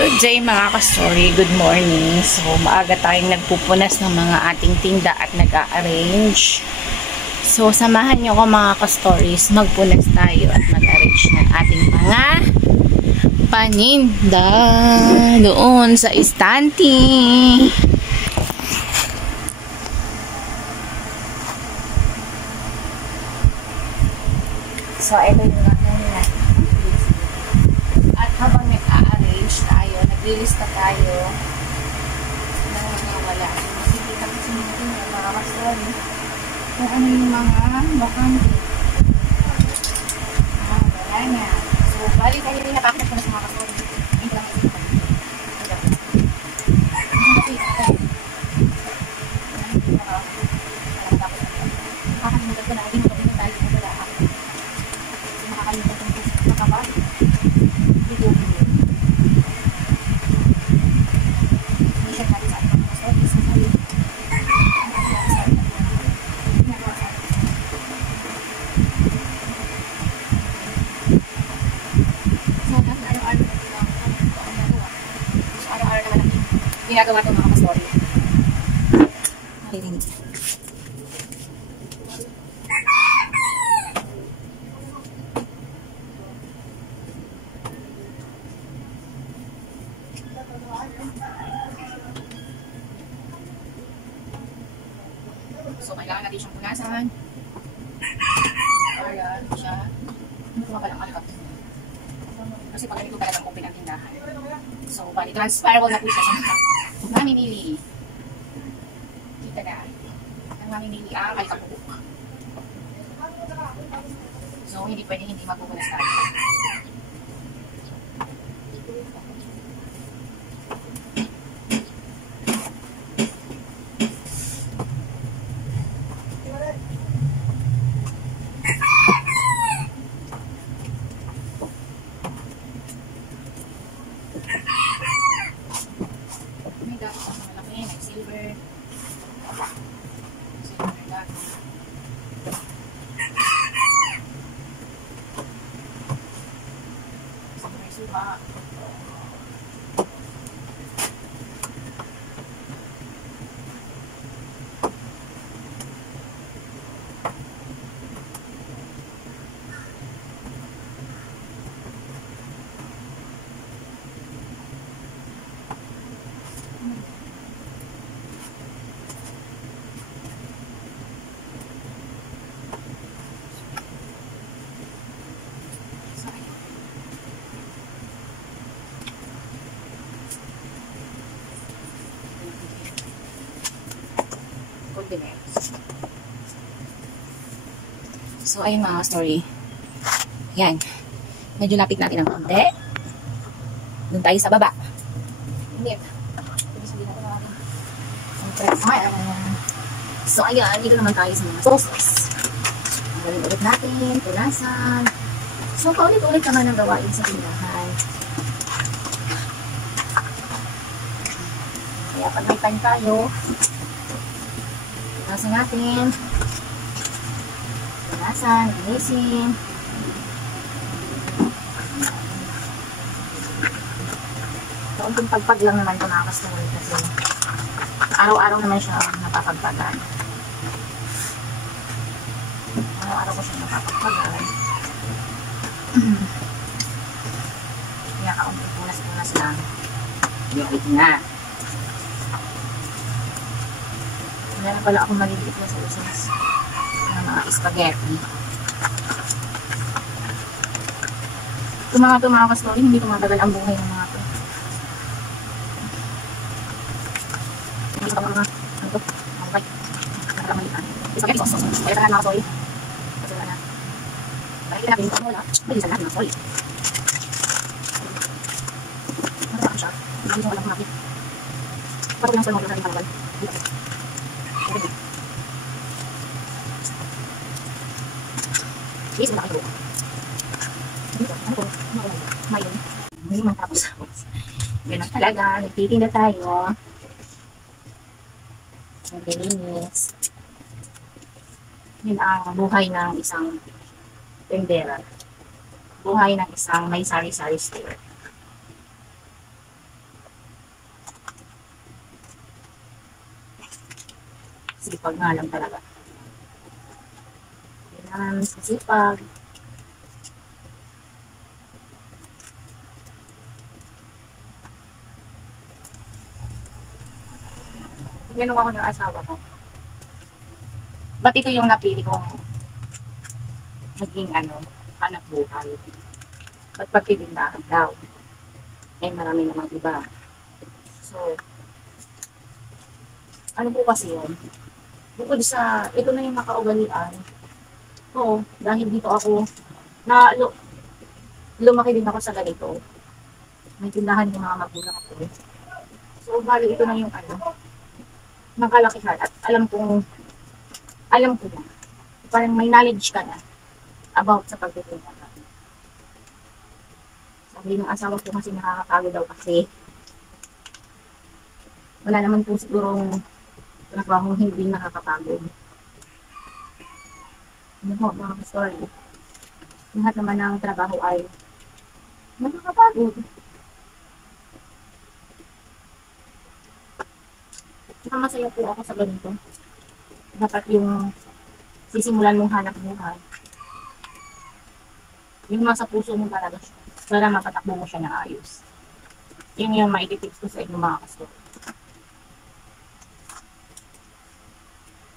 Good day mga ka-story, good morning. So maaga tayong nagpupunas ng mga ating tinda at nag-a-arrange. So samahan nyo ko mga ka-stories, magpunas tayo at mag-arrange ng ating mga paninda doon sa istante. So ito yung mga at habang nag-a-arrange tayo, naglilista tayo ng mga wala. Makikita kasi natin yung mga ka-story kung ano yung mga bakante. Wala niya. So, bali tayo rin napakit ko na sa mga ka-story. Hindi lang ito. Nakakalimutan ko na. Hindi mo kapito tayo kung wala ako. Nakakalimutan ko na kapag ginagawa ito mga ka-story. Maririnig. So, kailangan natin siyang punasan. Ayan, siya. Ano pa lang alikap? Kasi pag ganito talagang open ang tindahan. So, bali, transferable na po siya sa mga mamimili. Kita na. Ang mamimili ang alikapubuk. So, hindi pwede hindi magpupunas tayo. So, ayun mga story. Yan. Medyo lapit natin ang konti. Doon tayo sa baba. Hindi. So, ayan. Dito naman tayo sa mga sauces. Ang galing ulit natin. Punasan. So, paulit-ulit naman ang gawain sa tindahan. Kaya pag may time tayo, punasan natin. Punasan, linisin. Kaunting pagpag lang naman ito mga ka-story kasi araw-araw naman siya napapagpagan. Araw-araw ko siya napapagpagan. Kaya kaunting punas-punas lang. Yung na. Meron pala akong maliliit na sauces ng mga spaghetti. Itong mga ka-story, hindi tumatagal ang buhay ng mga ito. Hindi sa mga ano ito? Okay. Nakakamalitan. Spaghetti sauce. Kaya tahan mga ka-story. Kasi wala na. Bakit natin yung wala? Bilisan natin mga ka-story. Masarap siya. Hindi mo alam kung nakit. Parang lang sa mga natin tanggal. Dito. Please, wala kayo. Ano ko? Mayroon. Hindi man tapos. Ganun talaga. Nagtitinda tayo. Naglilinis. Yun ang buhay ng isang tendera. Buhay ng isang may sari-sari store. sipag nga lang talaga. Kailangan sa sipag. Ganun ako ng asawa ko. Ba't ito yung napili kong naging hanap buhay? Ba't pagtitindahan daw? Eh, marami namang iba. So, ano po kasi yun? Bukod sa, ito na yung makaugalian. Oo, dahil dito ako, na lumaki din ako sa ganito. May tindahan yung mga magulang ko. So, bali ito na yung nakalakihan. At alam ko na. Parang may knowledge ka na about sa pagtitinda. Sabi ng asawa ko kasi nakakapagod daw kasi wala naman po sigurong trabaho hindi nakakapagod. Ano po mga story? Lahat naman ng trabaho ay nakakapagod. Saka masaya po ako sa ganito. Dapat yung sisimulan mong hanap buhay. Yung nasa puso mo talaga siya. Para mapatakbo mo siya na ayos. Yun yung maititips ko sa inyo mga kastor.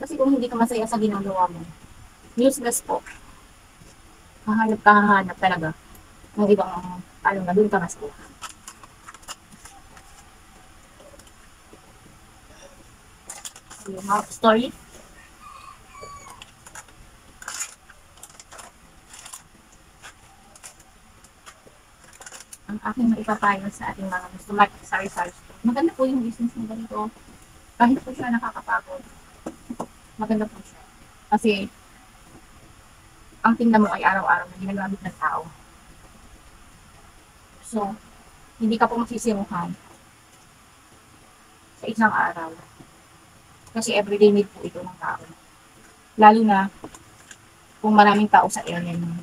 Kasi kung hindi ka masaya sa ginagawa mo, useless po. Hahanap talaga ng ibang na doon ka masaya. So, yung mga story. Ang aking maipapayo sa ating mga gusto mag-sari-sari store. Maganda po yung business ng ganito. Kahit po siya nakakapagod, maganda po siya. Kasi, ang tinda mo ay araw-araw na ginagamit ng tao. So, hindi ka po magsisimuhan sa isang araw. Kasi everyday need po ito ng tao. Lalo na kung maraming tao sa area niyo.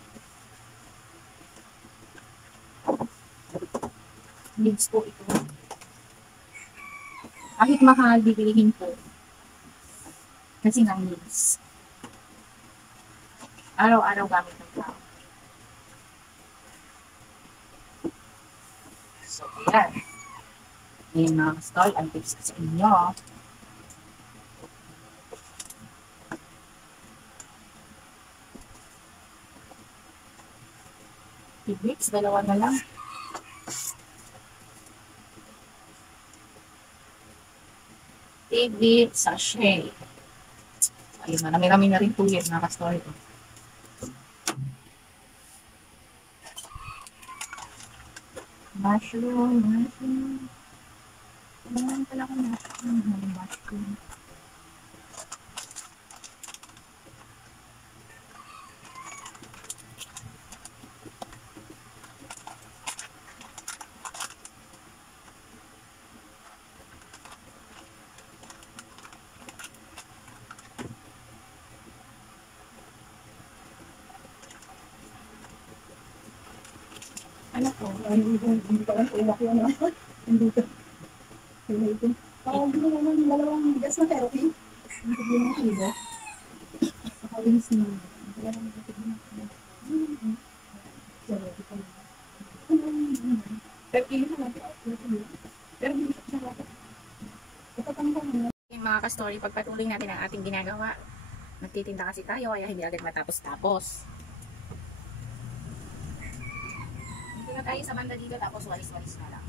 Needs po ito. Kahit mahal, bibilihin po. Kasi nga needs. Araw-araw gamit ng tao. So, ayan. Ayan mga stall, ang tips ko sa inyo. Tidbits, dalawa na lang. Tidbits, sachet. Ayun, marami-rami na rin po yan mga ka-story ko. Mushroom. Marami pala ko mushroom. Ano po? Hindi pa lang ulak yun. Hindi ko. Parang ginawa ng dalawang gas na therapy. Hindi ko yung iba. Nakalinis na. Pero hindi yung mga ka-story, pagpatuloy natin ang ating ginagawa. Nagtitinda kasi tayo, kaya hindi agad matapos-tapos. Hindi na tayo sa banda dito, tapos walis-walis na lang.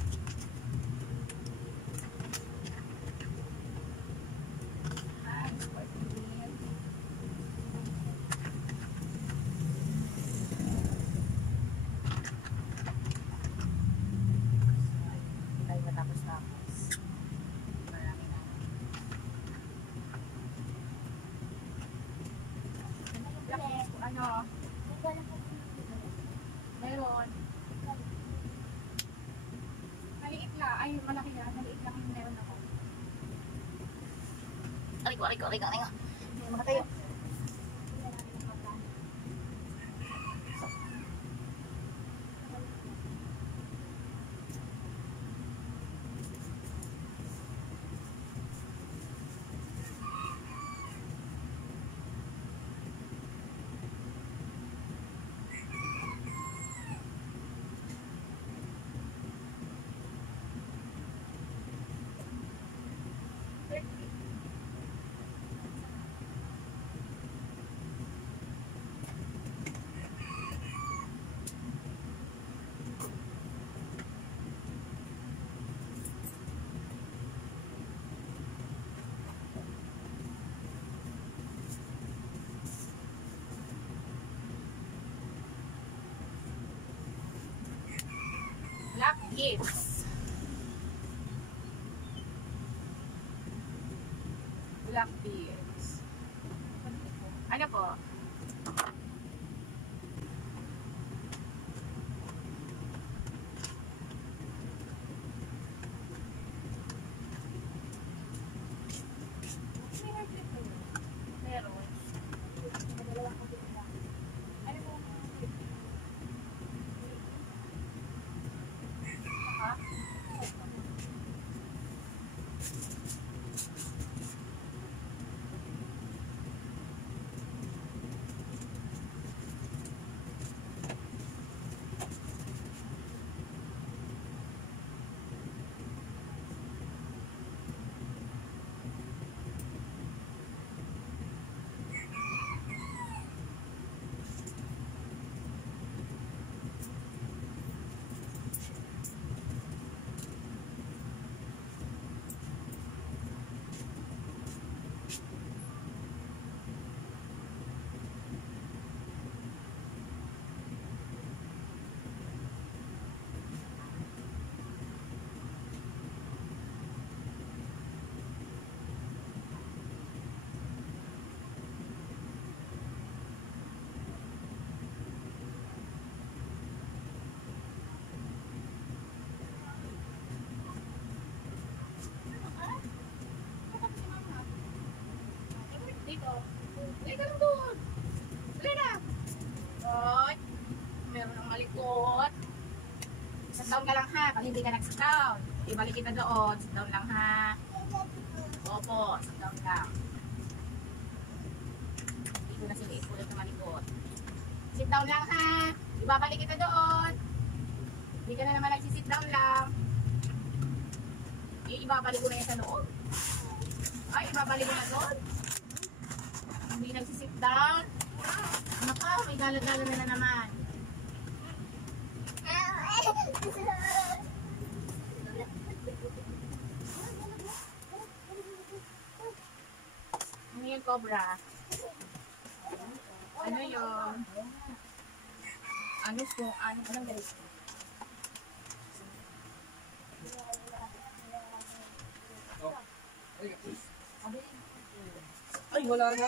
Hindi tayo matapos-tapos. Marami na. Ano? Meron. Maliit na. Ay, malaki na. Maliit lang yung meron ako. Aray ko. Hindi makatayo. Yes. Black beads. Ano po? Meron. Ano po? Ha? Dito. Dito lang doon. Dali na. Good. Meron ng malikot. Sit down ka lang ha. Pag hindi ka nag-sit down, ibalik kita doon. Sit down lang ha. Opo, sit down lang. Hindi ko na sila ipulot na malikot. Sit down lang ha. Ibabalik kita doon. Hindi ka na naman nagsisit down lang. Ibabalik ko na yan sa loob. Ay, ibabalik ko na doon. Hindi nagsisit down. Naka, may gala-gala na naman. Ano yung cobra? Ano yung... Ano po? Anong galit? Ay, wala na.